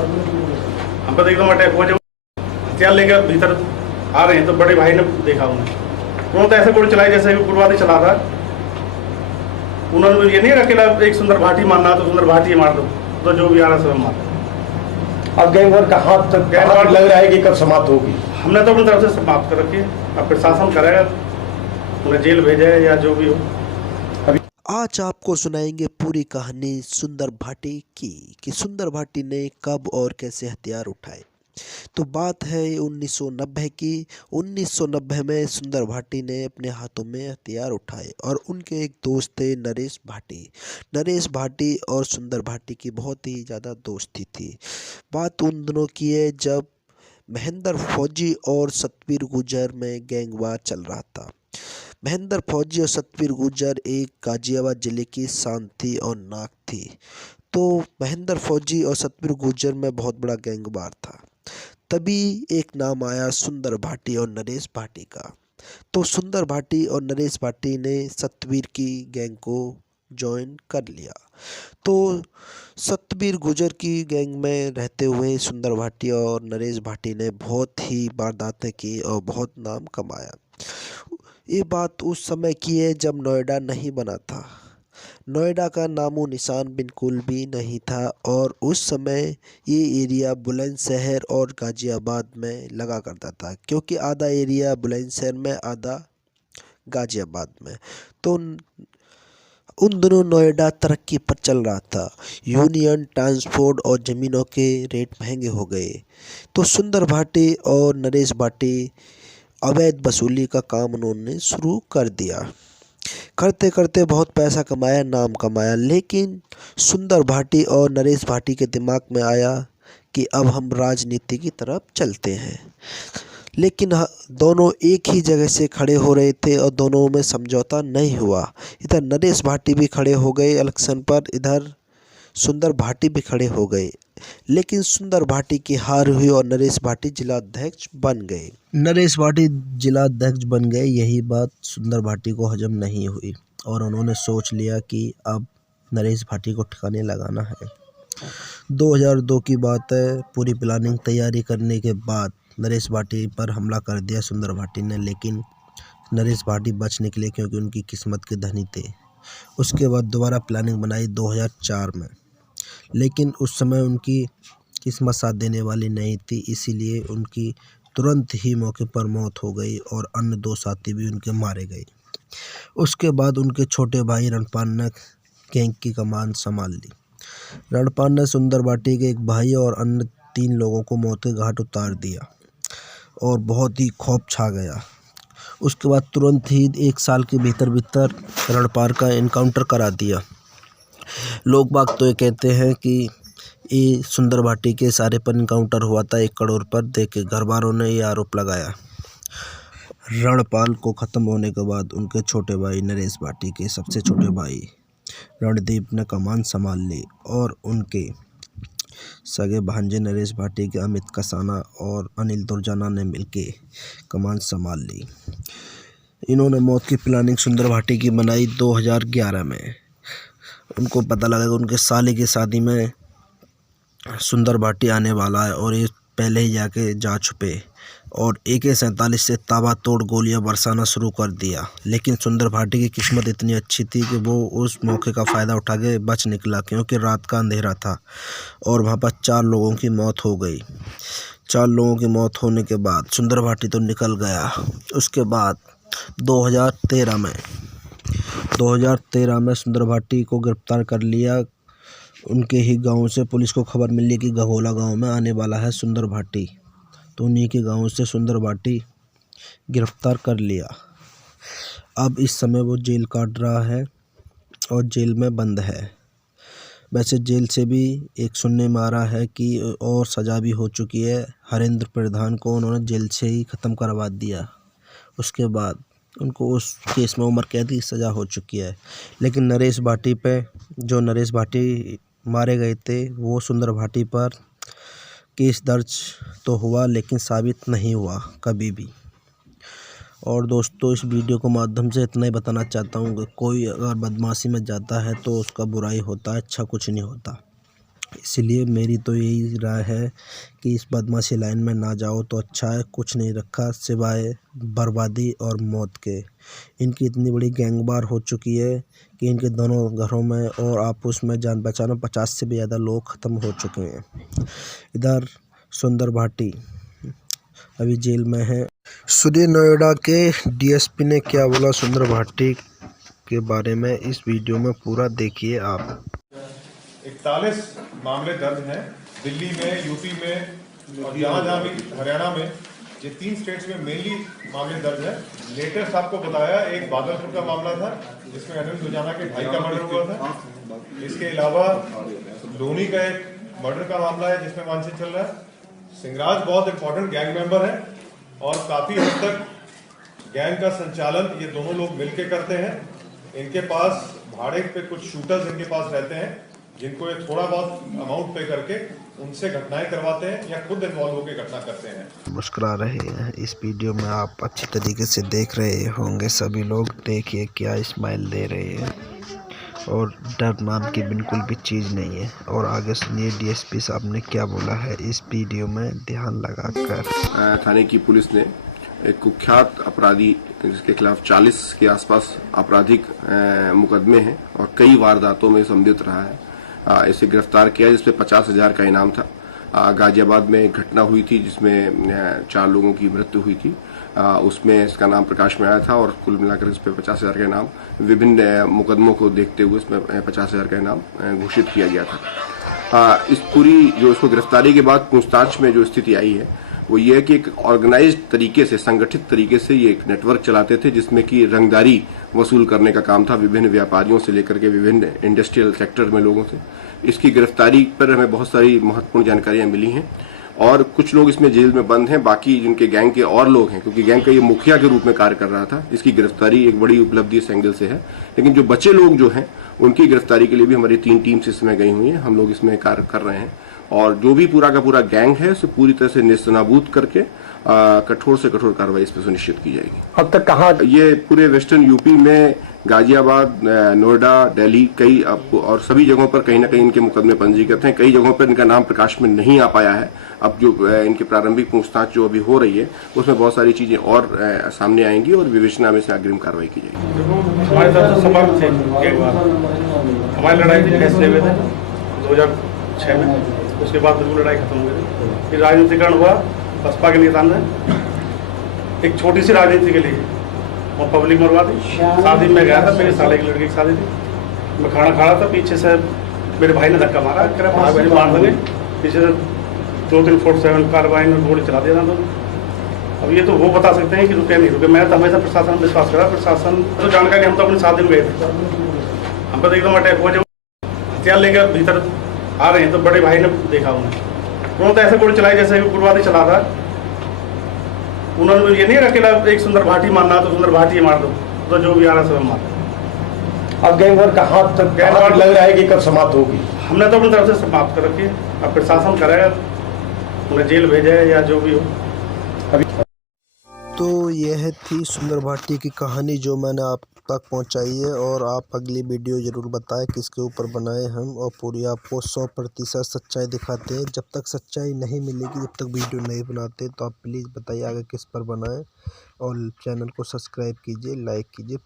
हम पर एकदम अटैक हुआ। जब हथियार लेकर भीतर आ रहे हैं तो बड़े भाई ने देखा उन्हें, तुरंत ऐसे गोली चलाई जैसे उग्रवादी चला रहा। उन्होंने ये नहीं अकेला एक सुंदर भाटी मारना तो सुंदर भाटी मार दो, तो जो भी आ रहा सब मार। अब गैंग वॉर का हाथ तक लग रहा है कि कब समाप्त होगी? हमने तो अपनी तरफ से समाप्त कर रखी है। अब प्रशासन करेगा, उन्हें जेल भेजे या जो भी हो। आज आपको सुनाएंगे पूरी कहानी सुंदर भाटी की कि सुंदर भाटी ने कब और कैसे हथियार उठाए। तो बात है 1990 की। 1990 में सुंदर भाटी ने अपने हाथों में हथियार उठाए और उनके एक दोस्त थे नरेश भाटी। नरेश भाटी और सुंदर भाटी की बहुत ही ज़्यादा दोस्ती थी। बात उन दिनों की है जब महेंद्र फौजी और सतवीर गुर्जर में गैंगवार चल रहा था। महेंद्र फौजी और सतवीर गुर्जर एक गाजियाबाद जिले की शांति और नाक थी। तो महेंद्र फौजी और सतवीर गुर्जर में बहुत बड़ा गैंगवार था। तभी एक नाम आया सुंदर भाटी और नरेश भाटी का। तो सुंदर भाटी और नरेश भाटी ने सतवीर की गैंग को ज्वाइन कर लिया। तो सतवीर गुर्जर की गैंग में रहते हुए सुंदर भाटी और नरेश भाटी ने बहुत ही वारदातें की और बहुत नाम कमाया। ये बात उस समय की है जब नोएडा नहीं बना था। नोएडा का नामो निशान बिल्कुल भी नहीं था और उस समय ये एरिया बुलंदशहर और गाजियाबाद में लगा करता था, क्योंकि आधा एरिया बुलंदशहर में आधा गाजियाबाद में। तो उन दिनों नोएडा तरक्की पर चल रहा था। यूनियन ट्रांसपोर्ट और ज़मीनों के रेट महंगे हो गए। तो सुंदर भाटी और नरेश भाटी अवैध वसूली का काम उन्होंने शुरू कर दिया। करते करते बहुत पैसा कमाया, नाम कमाया। लेकिन सुंदर भाटी और नरेश भाटी के दिमाग में आया कि अब हम राजनीति की तरफ चलते हैं। लेकिन दोनों एक ही जगह से खड़े हो रहे थे और दोनों में समझौता नहीं हुआ। इधर नरेश भाटी भी खड़े हो गए इलेक्शन पर, इधर सुंदर भाटी भी खड़े हो गए। लेकिन सुंदर भाटी की हार हुई और नरेश भाटी जिलाध्यक्ष बन गए। नरेश भाटी जिलाध्यक्ष बन गए। यही बात सुंदर भाटी को हजम नहीं हुई और उन्होंने सोच लिया कि अब नरेश भाटी को ठिकाने लगाना है। 2002 की बात है। पूरी प्लानिंग तैयारी करने के बाद नरेश भाटी पर हमला कर दिया सुंदर भाटी ने। लेकिन नरेश भाटी बच निकले क्योंकि उनकी किस्मत के धनी थे। उसके बाद दोबारा प्लानिंग बनाई 2004 में, लेकिन उस समय उनकी किस्मत साथ देने वाली नहीं थी, इसीलिए उनकी तुरंत ही मौके पर मौत हो गई और अन्य 2 साथी भी उनके मारे गए। उसके बाद उनके छोटे भाई रणपाल ने गैंग की कमान संभाल ली। रणपाल ने सुंदर भाटी के एक भाई और अन्य 3 लोगों को मौत के घाट उतार दिया और बहुत ही खौफ छा गया। उसके बाद तुरंत ही 1 साल के भीतर रणपाल का एनकाउंटर करा दिया। लोग बाग तो ये कहते हैं कि ये सुंदर भाटी के सारे पर इनकाउंटर हुआ था 1 करोड़ पर देके। घर वालों ने ये आरोप लगाया। रणपाल को ख़त्म होने के बाद उनके छोटे भाई नरेश भाटी के सबसे छोटे भाई रणदीप ने कमान संभाल ली और उनके सगे भांजे नरेश भाटी के अमित कसाना और अनिल दुर्जाना ने मिलके कमान संभाल ली। इन्होंने मौत की प्लानिंग सुंदर भाटी की बनाई 2011 में। उनको पता लगा कि उनके साले की शादी में सुंदर भाटी आने वाला है और ये पहले ही जाके जा छुपे और AK-47 से ताबड़तोड़ गोलियां बरसाना शुरू कर दिया। लेकिन सुंदर भाटी की किस्मत इतनी अच्छी थी कि वो उस मौके का फ़ायदा उठा के बच निकला, क्योंकि रात का अंधेरा था और वहाँ पर 4 लोगों की मौत हो गई। 4 लोगों की मौत होने के बाद सुंदर भाटी तो निकल गया। उसके बाद 2013 में सुंदर भाटी को गिरफ्तार कर लिया। उनके ही गांव से पुलिस को खबर मिली कि घगोला गांव में आने वाला है सुंदर भाटी, तो उन्हीं के गांव से सुंदर भाटी गिरफ्तार कर लिया। अब इस समय वो जेल काट रहा है और जेल में बंद है। वैसे जेल से भी एक सुनने में आ रहा है कि और सज़ा भी हो चुकी है। हरेंद्र प्रधान को उन्होंने जेल से ही ख़त्म करवा दिया। उसके बाद उनको उस केस में उम्र कैद की सज़ा हो चुकी है। लेकिन नरेश भाटी पे, जो नरेश भाटी मारे गए थे, वो सुंदर भाटी पर केस दर्ज तो हुआ लेकिन साबित नहीं हुआ कभी भी। और दोस्तों, इस वीडियो के माध्यम से इतना ही बताना चाहता हूँ कि कोई अगर बदमाशी में जाता है तो उसका बुराई होता है, अच्छा कुछ नहीं होता। इसलिए मेरी तो यही राय है कि इस बदमाशी लाइन में ना जाओ तो अच्छा है। कुछ नहीं रखा सिवाय बर्बादी और मौत के। इनकी इतनी बड़ी गैंगवार हो चुकी है कि इनके दोनों घरों में और आपस में जान पहचान 50 से भी ज़्यादा लोग ख़त्म हो चुके हैं। इधर सुंदर भाटी अभी जेल में है। सुनिए नोएडा के डीएसपी ने क्या बोला सुंदर भाटी के बारे में, इस वीडियो में पूरा देखिए आप। 41 मामले दर्ज हैं दिल्ली में, यूपी में और जहाँ भी हरियाणा में। ये 3 स्टेट्स में मेनली मामले दर्ज है। लेटेस्ट आपको बताया एक बादलपुर का मामला था जिसमें अनिल दुजाना के भाई का मर्डर हुआ था। इसके अलावा लोनी का एक मर्डर का मामला है जिसमें मानसिक चल रहा है। सिंगराज बहुत इंपॉर्टेंट गैंग मेंबर है और काफी हद तक गैंग का संचालन ये दोनों लोग मिलकर करते हैं। इनके पास भाड़े पे कुछ शूटर्स इनके पास रहते हैं जिनको ये थोड़ा बहुत अमाउंट पे करके उनसे घटनाएं करवाते हैं या खुद इन्वॉल्व होकर घटना करते हैं। मुस्कुरा रहे हैं। इस वीडियो में आप अच्छी तरीके से देख रहे होंगे, सभी लोग देखिए क्या स्माइल दे रहे हैं और डर नाम की बिल्कुल भी चीज़ नहीं है। और आगे सुनिए डीएसपी साहब ने क्या बोला है इस वीडियो में ध्यान लगाकर। थाने की पुलिस ने एक कुख्यात अपराधी जिसके खिलाफ 40 के आसपास आपराधिक मुकदमे हैं और कई वारदातों में संलिप्त रहा है, इसे गिरफ्तार किया जिसमें 50,000 का इनाम था। गाजियाबाद में एक घटना हुई थी जिसमें 4 लोगों की मृत्यु हुई थी, उसमें इसका नाम प्रकाश में आया था और कुल मिलाकर इस पर 50,000 का इनाम, विभिन्न मुकदमों को देखते हुए इसमें 50,000 का इनाम घोषित किया गया था। इस पूरी जो इसको गिरफ्तारी के बाद पूछताछ में जो स्थिति आई है वो ये है कि एक ऑर्गेनाइज्ड तरीके से, संगठित तरीके से ये एक नेटवर्क चलाते थे जिसमें कि रंगदारी वसूल करने का काम था विभिन्न व्यापारियों से लेकर के विभिन्न इंडस्ट्रियल सेक्टर में लोगों से। इसकी गिरफ्तारी पर हमें बहुत सारी महत्वपूर्ण जानकारियां मिली हैं और कुछ लोग इसमें जेल में बंद हैं, बाकी जिनके गैंग के और लोग हैं, क्योंकि गैंग का ये मुखिया के रूप में कार्य कर रहा था, इसकी गिरफ्तारी एक बड़ी उपलब्धि इस एंगल से है। लेकिन जो बचे लोग जो हैं उनकी गिरफ्तारी के लिए भी हमारी 3 टीम्स इसमें गई हुई हैं। हम लोग इसमें कार्य कर रहे हैं और जो भी पूरा का पूरा गैंग है उसे पूरी तरह से नेस्तनाबूद करके कठोर से कठोर कार्रवाई इस पर सुनिश्चित की जाएगी। अब तक कहाँ ये पूरे वेस्टर्न यूपी में गाजियाबाद, नोएडा, दिल्ली कई और सभी जगहों पर कहीं ना कहीं इनके मुकदमे पंजीकृत हैं। कई जगहों पर इनका नाम प्रकाश में नहीं आ पाया है। अब जो इनकी प्रारंभिक पूछताछ जो अभी हो रही है उसमें बहुत सारी चीजें और सामने आएंगी और विवेचना में से अग्रिम कार्रवाई की जाएगी। हमारे तरफ से समर्थ थे एक बार, हमारी लड़ाई थी फैसले हुए थे 2006 में, उसके बाद बिल्कुल लड़ाई खत्म हो गई। फिर राजनीतिकरण हुआ बसपा के नेता ने एक छोटी सी राजनीति के लिए वो पब्लिक मरवा दी। शादी में गया था, मेरे साले की लड़की की शादी थी, मैं खाना खा रहा था, पीछे से मेरे भाई ने धक्का मारा, कह रहा भाई बहन मार देंगे, पीछे से 2-3-47 कार्बाइन में गोली चला दिया था। तो अब ये तो वो बता सकते हैं कि रुके नहीं रुके। मैं तो हमेशा प्रशासन पर विश्वास करा, प्रशासन तो जानकारी, हम तो अपनी शादी में गए थे, हम पर एकदम अटैक हुआ। जब हथियार लेकर भीतर आ रहे हैं तो बड़े भाई ने देखा उन्हें तो ऐसे गोली चलाई जैसे उग्रवादी चला था। उन्होंने ये नहीं रखेला एक सुंदर भाटी मारना तो सुंदर भाटी मार दो, तो जो भी आ रहा है सब मार। अब गैंगवार कहाँ तक गैंगवार लग रहा है कि कब समाप्त होगी? हमने तो अपनी तरफ से समाप्त कर रखी है, अब प्रशासन करेगा, उन्हें जेल भेजे या जो भी हो। तो यह थी सुंदर भाटी की कहानी जो मैंने आप तक पहुंचाई है और आप अगली वीडियो ज़रूर बताएं किसके ऊपर बनाए हम, और पूरी आपको 100% सच्चाई दिखाते हैं। जब तक सच्चाई नहीं मिलेगी, जब तक वीडियो नहीं बनाते, तो आप प्लीज़ बताइए आगे किस पर बनाएं और चैनल को सब्सक्राइब कीजिए, लाइक कीजिए।